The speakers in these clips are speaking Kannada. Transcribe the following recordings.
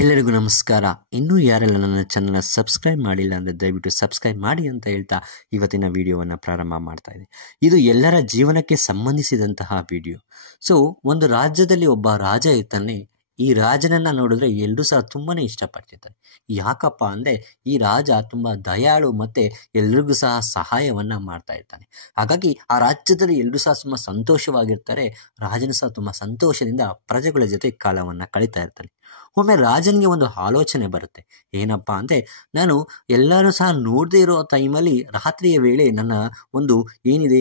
ಎಲ್ಲರಿಗೂ ನಮಸ್ಕಾರ. ಇನ್ನೂ ಯಾರೆಲ್ಲ ನನ್ನ ಚಾನಲ್ನ ಸಬ್ಸ್ಕ್ರೈಬ್ ಮಾಡಿಲ್ಲ ಅಂದರೆ ದಯವಿಟ್ಟು ಸಬ್ಸ್ಕ್ರೈಬ್ ಮಾಡಿ ಅಂತ ಹೇಳ್ತಾ ಇವತ್ತಿನ ವಿಡಿಯೋವನ್ನು ಪ್ರಾರಂಭ ಮಾಡ್ತಾ ಇದ್ದೀನಿ. ಇದು ಎಲ್ಲರ ಜೀವನಕ್ಕೆ ಸಂಬಂಧಿಸಿದಂತಹ ವಿಡಿಯೋ. ಸೊ ಒಂದು ರಾಜ್ಯದಲ್ಲಿ ಒಬ್ಬ ರಾಜ ಇರ್ತಾನೆ. ಈ ರಾಜನನ್ನು ನೋಡಿದ್ರೆ ಎಲ್ಲರೂ ಸಹ ತುಂಬಾ ಇಷ್ಟಪಡ್ತಿರ್ತಾರೆ. ಯಾಕಪ್ಪ ಅಂದರೆ ಈ ರಾಜ ತುಂಬ ದಯಾಳು ಮತ್ತು ಎಲ್ರಿಗೂ ಸಹ ಸಹಾಯವನ್ನು ಮಾಡ್ತಾ ಇರ್ತಾನೆ. ಹಾಗಾಗಿ ಆ ರಾಜ್ಯದಲ್ಲಿ ಎಲ್ಲರೂ ಸಹ ತುಂಬ ಸಂತೋಷವಾಗಿರ್ತಾರೆ. ರಾಜನು ಸಹ ತುಂಬ ಸಂತೋಷದಿಂದ ಪ್ರಜೆಗಳ ಜೊತೆ ಕಾಲವನ್ನು ಕಳೀತಾ ಇರ್ತಾನೆ. ಒಮ್ಮೆ ರಾಜನಿಗೆ ಒಂದು ಆಲೋಚನೆ ಬರುತ್ತೆ. ಏನಪ್ಪ ಅಂದರೆ ನಾನು ಎಲ್ಲರೂ ಸಹ ನೋಡದೇ ಇರೋ ಟೈಮಲ್ಲಿ ರಾತ್ರಿಯ ವೇಳೆ ನನ್ನ ಒಂದು ಏನಿದೆ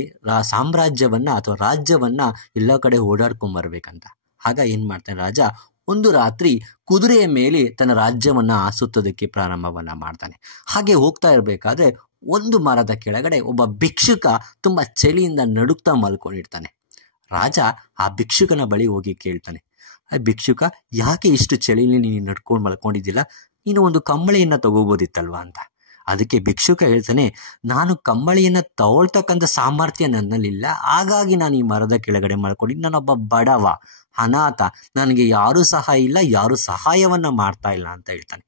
ಸಾಮ್ರಾಜ್ಯವನ್ನು ಅಥವಾ ರಾಜ್ಯವನ್ನು ಎಲ್ಲ ಕಡೆ ಓಡಾಡ್ಕೊಂಬರ್ಬೇಕಂತ. ಆಗ ಏನು ಮಾಡ್ತಾನೆ ರಾಜ, ಒಂದು ರಾತ್ರಿ ಕುದುರೆಯ ಮೇಲೆ ತನ್ನ ರಾಜ್ಯವನ್ನು ಸುತ್ತೋದಕ್ಕೆ ಪ್ರಾರಂಭವನ್ನು ಮಾಡ್ತಾನೆ. ಹಾಗೆ ಹೋಗ್ತಾ ಇರಬೇಕಾದ್ರೆ ಒಂದು ಮರದ ಕೆಳಗಡೆ ಒಬ್ಬ ಭಿಕ್ಷುಕ ತುಂಬ ಚಳಿಯಿಂದ ನಡುಕ್ತಾ ಮಲ್ಕೊಂಡಿರ್ತಾನೆ. ರಾಜ ಆ ಭಿಕ್ಷುಕನ ಬಳಿ ಹೋಗಿ ಕೇಳ್ತಾನೆ, ಆ ಭಿಕ್ಷುಕ, ಯಾಕೆ ಇಷ್ಟು ಚಳಿಲಿ ನೀನು ನಡ್ಕೊಂಡು ಮಲ್ಕೊಂಡಿದ್ದಿಲ್ಲ, ನೀನು ಒಂದು ಕಂಬಳಿಯನ್ನು ತಗೋಬೋದಿತ್ತಲ್ವಾ ಅಂತ. ಅದಕ್ಕೆ ಭಿಕ್ಷುಕ ಹೇಳ್ತಾನೆ, ನಾನು ಕಂಬಳಿಯನ್ನು ತಗೊಳ್ತಕ್ಕಂಥ ಸಾಮರ್ಥ್ಯ ನನ್ನಲ್ಲಿಲ್ಲ, ಹಾಗಾಗಿ ನಾನು ಈ ಮರದ ಕೆಳಗಡೆ ಮಲ್ಕೊಂಡಿದ್ದು. ನಾನೊಬ್ಬ ಬಡವ, ಅನಾಥ, ನನಗೆ ಯಾರೂ ಸಹ ಇಲ್ಲ, ಯಾರೂ ಸಹಾಯವನ್ನು ಮಾಡ್ತಾ ಇಲ್ಲ ಅಂತ ಹೇಳ್ತಾನೆ.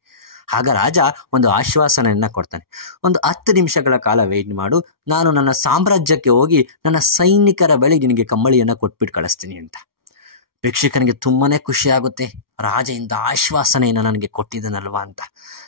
ಆಗ ರಾಜ ಒಂದು ಆಶ್ವಾಸನೆಯನ್ನು ಕೊಡ್ತಾನೆ. ಒಂದು 10 ನಿಮಿಷಗಳ ಕಾಲ ವೆಯ್ಟ್ ಮಾಡು, ನಾನು ನನ್ನ ಸಾಮ್ರಾಜ್ಯಕ್ಕೆ ಹೋಗಿ ನನ್ನ ಸೈನಿಕರ ಬಳಿ ನಿನಗೆ ಕಂಬಳಿಯನ್ನು ಕೊಟ್ಬಿಟ್ಟು ಕಳಿಸ್ತೀನಿ ಅಂತ. ಭಿಕ್ಷುಕನಿಗೆ ತುಂಬಾ ಖುಷಿ ಆಗುತ್ತೆ. ರಾಜ ಇಂಥ ಆಶ್ವಾಸನೆಯನ್ನು ನನಗೆ ಕೊಟ್ಟಿದ್ದಾನಲ್ವಾ ಅಂತ.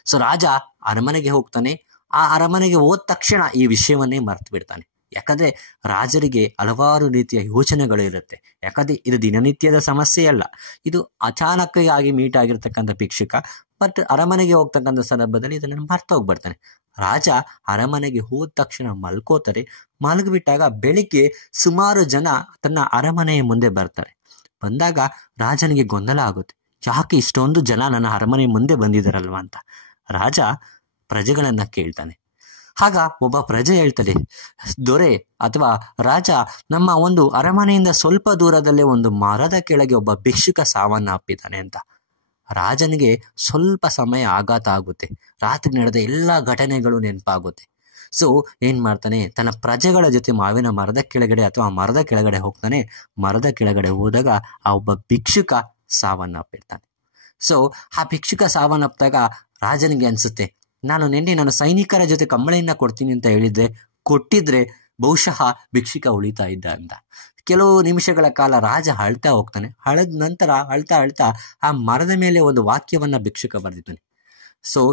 ಸೊ ರಾಜ ಅರಮನೆಗೆ ಹೋಗ್ತಾನೆ. ಆ ಅರಮನೆಗೆ ಹೋದ ತಕ್ಷಣ ಈ ವಿಷಯವನ್ನೇ ಮರ್ತು ಬಿಡ್ತಾನೆ. ಯಾಕಂದರೆ ರಾಜರಿಗೆ ಹಲವಾರು ರೀತಿಯ ಯೋಚನೆಗಳು ಇರುತ್ತೆ. ಯಾಕಂದರೆ ಇದು ದಿನನಿತ್ಯದ ಸಮಸ್ಯೆ ಅಲ್ಲ, ಇದು ಅಚಾನಕ್ಕಾಗಿ ಮೀಟ್ ಆಗಿರ್ತಕ್ಕಂಥ ಭಿಕ್ಷುಕ. ಬಟ್ ಅರಮನೆಗೆ ಹೋಗ್ತಕ್ಕಂಥ ಸಂದರ್ಭದಲ್ಲಿ ಇದನ್ನು ಮರ್ತು ಹೋಗ್ಬಿಡ್ತಾನೆ. ರಾಜ ಅರಮನೆಗೆ ಹೋದ ತಕ್ಷಣ ಮಲ್ಕೋತಾರೆ. ಮಲಗಿಬಿಟ್ಟಾಗ ಬೆಳಿಗ್ಗೆ ಸುಮಾರು ಜನ ತನ್ನ ಅರಮನೆಯ ಮುಂದೆ ಬರ್ತಾರೆ. ಬಂದಾಗ ರಾಜನಿಗೆ ಗೊಂದಲ ಆಗುತ್ತೆ. ಯಾಕೆ ಇಷ್ಟೊಂದು ಜನ ನನ್ನ ಅರಮನೆ ಮುಂದೆ ಬಂದಿದ್ದಾರಲ್ವ ಅಂತ. ರಾಜ ಪ್ರಜೆಗಳನ್ನು ಕೇಳ್ತಾನೆ. ಆಗ ಒಬ್ಬ ಪ್ರಜೆ ಹೇಳ್ತಾನೆ, ದೊರೆ ಅಥವಾ ರಾಜ, ನಮ್ಮ ಒಂದು ಅರಮನೆಯಿಂದ ಸ್ವಲ್ಪ ದೂರದಲ್ಲೇ ಒಂದು ಮರದ ಕೆಳಗೆ ಒಬ್ಬ ಭಿಕ್ಷುಕ ಸಾವನ್ನಪ್ಪಿದ್ದಾನೆ ಅಂತ. ರಾಜನಿಗೆ ಸ್ವಲ್ಪ ಸಮಯ ಆಘಾತ ಆಗುತ್ತೆ. ರಾತ್ರಿ ನಡೆದ ಎಲ್ಲ ಘಟನೆಗಳು ನೆನಪಾಗುತ್ತೆ. ಸೊ ಏನು ಮಾಡ್ತಾನೆ, ತನ್ನ ಪ್ರಜೆಗಳ ಜೊತೆ ಮಾವಿನ ಮರದ ಕೆಳಗಡೆ ಅಥವಾ ಮರದ ಕೆಳಗಡೆ ಹೋಗ್ತಾನೆ. ಮರದ ಕೆಳಗಡೆ ಹೋದಾಗ ಆ ಒಬ್ಬ ಭಿಕ್ಷುಕ ಸಾವನ್ನಪ್ಪಿರ್ತಾನೆ. ಸೊ ಆ ಭಿಕ್ಷುಕ ಸಾವನ್ನಪ್ಪಿದಾಗ ರಾಜನಿಗೆ ಅನಿಸುತ್ತೆ, ನಾನು ನಿನ್ನೆ ನನ್ನ ಸೈನಿಕರ ಜೊತೆ ಕಂಬಳಿಯನ್ನು ಕೊಡ್ತೀನಿ ಅಂತ ಹೇಳಿದ್ದೆ, ಕೊಟ್ಟಿದ್ರೆ ಬಹುಶಃ ಭಿಕ್ಷುಕ ಉಳಿತಾ ಇದ್ದ ಅಂತ. ಕೆಲವು ನಿಮಿಷಗಳ ಕಾಲ ರಾಜ ಅಳ್ತಾ ಹೋಗ್ತಾನೆ. ಅಳದ ನಂತರ ಅಳ್ತಾ ಆ ಮರದ ಮೇಲೆ ಒಂದು ವಾಕ್ಯವನ್ನು ಭಿಕ್ಷುಕ ಬರೆದಿದ್ದಾನೆ. ಸೊ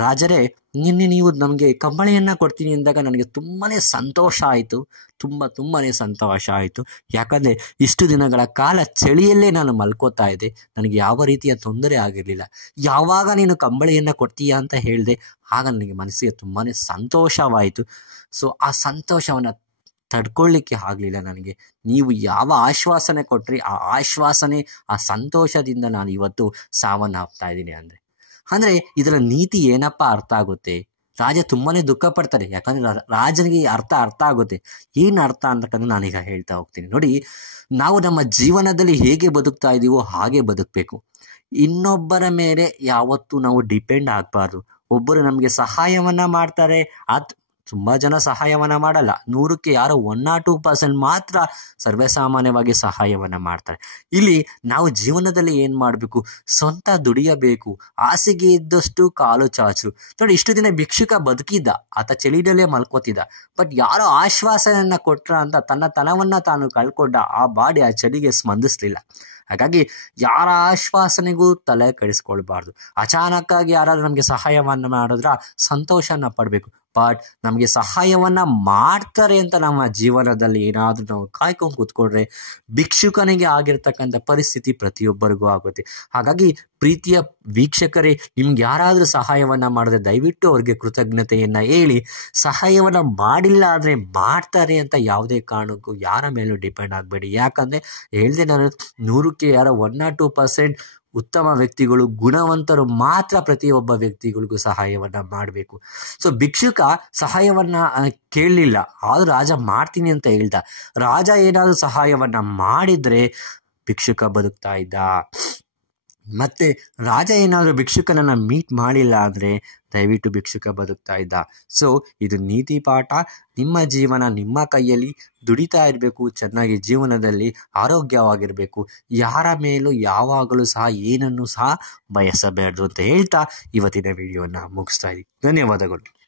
ರಾಜರೇ, ನಿನ್ನೆ ನೀವು ನಮಗೆ ಕಂಬಳಿಯನ್ನು ಕೊಡ್ತೀನಿ ಅಂದಾಗ ನನಗೆ ತುಂಬಾ ಸಂತೋಷ ಆಯಿತು, ತುಂಬಾ ಸಂತೋಷ ಆಯಿತು. ಯಾಕಂದರೆ ಇಷ್ಟು ದಿನಗಳ ಕಾಲ ಚಳಿಯಲ್ಲೇ ನಾನು ಮಲ್ಕೋತಾ ಇದ್ದೆ, ನನಗೆ ಯಾವ ರೀತಿಯ ತೊಂದರೆ ಆಗಿರಲಿಲ್ಲ. ಯಾವಾಗ ನೀನು ಕಂಬಳಿಯನ್ನು ಕೊಡ್ತೀಯಾ ಅಂತ ಹೇಳಿದೆ, ಆಗ ನನಗೆ ಮನಸ್ಸಿಗೆ ತುಂಬಾ ಸಂತೋಷವಾಯಿತು. ಸೊ ಆ ಸಂತೋಷವನ್ನು ತಡ್ಕೊಳ್ಳಿಕ್ಕೆ ಆಗಲಿಲ್ಲ ನನಗೆ. ನೀವು ಯಾವ ಆಶ್ವಾಸನೆ ಕೊಟ್ಟರೆ ಆ ಆಶ್ವಾಸನೆ, ಆ ಸಂತೋಷದಿಂದ ನಾನು ಇವತ್ತು ಸಾವನ್ನಪ್ತಾ ಇದ್ದೀನಿ ಅಂದರೆ ಇದರ ನೀತಿ ಏನಪ್ಪ ಅರ್ಥ ಆಗುತ್ತೆ. ರಾಜ ತುಂಬಾ ದುಃಖ ಪಡ್ತಾರೆ. ಯಾಕಂದರೆ ರಾಜನಿಗೆ ಅರ್ಥ ಆಗುತ್ತೆ. ಏನು ಅರ್ಥ ಅಂತಕ್ಕಂಥ ನಾನೀಗ ಹೇಳ್ತಾ ಹೋಗ್ತೀನಿ. ನೋಡಿ, ನಾವು ನಮ್ಮ ಜೀವನದಲ್ಲಿ ಹೇಗೆ ಬದುಕ್ತಾ ಇದ್ದೀವೋ ಹಾಗೆ ಬದುಕಬೇಕು. ಇನ್ನೊಬ್ಬರ ಮೇಲೆ ಯಾವತ್ತೂ ನಾವು ಡಿಪೆಂಡ್ ಆಗಬಾರ್ದು. ಒಬ್ಬರು ನಮಗೆ ಸಹಾಯವನ್ನು ಮಾಡ್ತಾರೆ, ತುಂಬ ಜನ ಸಹಾಯವನ್ನು ಮಾಡಲ್ಲ. 100ಕ್ಕೆ ಯಾರೋ 1-2% ಮಾತ್ರ ಸರ್ವೇಸಾಮಾನ್ಯವಾಗಿ ಸಹಾಯವನ್ನು ಮಾಡ್ತಾರೆ. ಇಲ್ಲಿ ನಾವು ಜೀವನದಲ್ಲಿ ಏನು ಮಾಡಬೇಕು, ಸ್ವಂತ ದುಡಿಯಬೇಕು. ಹಾಸಿಗೆ ಇದ್ದಷ್ಟು ಕಾಲು ಚಾಚು. ನೋಡಿ, ಇಷ್ಟು ದಿನ ಭಿಕ್ಷುಕ ಬದುಕಿದ್ದ, ಆತ ಚಳಿಡಲ್ಲೇ ಮಲ್ಕೋತಿದ್ದ. ಬಟ್ ಯಾರೋ ಆಶ್ವಾಸನೆಯನ್ನು ಕೊಟ್ರ ಅಂತ ತನ್ನ ತನವನ್ನು ತಾನು ಕಳ್ಕೊಂಡ. ಆ ಬಾಡಿ ಆ ಚಳಿಗೆ ಸ್ಪಂದಿಸಲಿಲ್ಲ. ಹಾಗಾಗಿ ಯಾರ ಆಶ್ವಾಸನೆಗೂ ತಲೆ ಕೆಡಿಸ್ಕೊಳ್ಬಾರ್ದು. ಅಚಾನಕ್ಕಾಗಿ ಯಾರಾದರೂ ನಮಗೆ ಸಹಾಯವನ್ನು ಮಾಡಿದ್ರೆ ಸಂತೋಷನ ಪಡಬೇಕು. ಬಟ್ ನಮಗೆ ಸಹಾಯವನ್ನು ಮಾಡ್ತಾರೆ ಅಂತ ನಮ್ಮ ಜೀವನದಲ್ಲಿ ಏನಾದರೂ ನಾವು ಕಾಯ್ಕೊಂಡು ಕೂತ್ಕೊಂಡ್ರೆ ಭಿಕ್ಷುಕನಿಗೆ ಆಗಿರ್ತಕ್ಕಂಥ ಪರಿಸ್ಥಿತಿ ಪ್ರತಿಯೊಬ್ಬರಿಗೂ ಆಗುತ್ತೆ. ಹಾಗಾಗಿ ಪ್ರೀತಿಯ ವೀಕ್ಷಕರೇ, ನಿಮ್ಗೆ ಯಾರಾದರೂ ಸಹಾಯವನ್ನು ಮಾಡಿದ್ರೆ ದಯವಿಟ್ಟು ಅವ್ರಿಗೆ ಕೃತಜ್ಞತೆಯನ್ನು ಹೇಳಿ. ಸಹಾಯವನ್ನು ಮಾಡಿಲ್ಲ ಆದರೆ ಮಾಡ್ತಾರೆ ಅಂತ ಯಾವುದೇ ಕಾರಣಕ್ಕೂ ಯಾರ ಮೇಲೂ ಡಿಪೆಂಡ್ ಆಗಬೇಡಿ. ಯಾಕಂದರೆ ಹೇಳಿದೆ ನಾನು, 100ಕ್ಕೆ ಯಾರೋ 1-2% ಉತ್ತಮ ವ್ಯಕ್ತಿಗಳು, ಗುಣವಂತರು ಮಾತ್ರ ಪ್ರತಿಯೊಬ್ಬ ವ್ಯಕ್ತಿಗಳಿಗೂ ಸಹಾಯವನ್ನು ಮಾಡಬೇಕು. ಸೊ ಭಿಕ್ಷುಕ ಸಹಾಯವನ್ನು ಕೇಳಲಿಲ್ಲ, ಆದರೂ ರಾಜ ಮಾಡ್ತೀನಿ ಅಂತ ಹೇಳ್ದ. ರಾಜ ಏನಾದರೂ ಸಹಾಯವನ್ನು ಮಾಡಿದರೆ ಭಿಕ್ಷುಕ ಬದುಕ್ತಾ ಇದ್ದ. ಮತ್ತು ರಾಜ ಏನಾದರೂ ಭಿಕ್ಷುಕನನ್ನು ಮೀಟ್ ಮಾಡಿಲ್ಲ ಅಂದರೆ ದಯವಿಟ್ಟು ಭಿಕ್ಷುಕ ಬದುಕ್ತಾ ಇದ್ದ. ಸೊ ಇದು ನೀತಿ ಪಾಠ. ನಿಮ್ಮ ಜೀವನ ನಿಮ್ಮ ಕೈಯಲ್ಲಿ, ದುಡಿತಾ ಇರಬೇಕು, ಚೆನ್ನಾಗಿ ಜೀವನದಲ್ಲಿ ಆರೋಗ್ಯವಾಗಿರಬೇಕು, ಯಾರ ಮೇಲೂ ಯಾವಾಗಲೂ ಸಹ ಏನನ್ನು ಸಹ ಬಯಸಬೇಡ್ದು ಅಂತ ಹೇಳ್ತಾ ಇವತ್ತಿನ ವಿಡಿಯೋವನ್ನು ಮುಗಿಸ್ತಾ ಇದ್ದೀನಿ. ಧನ್ಯವಾದಗಳು.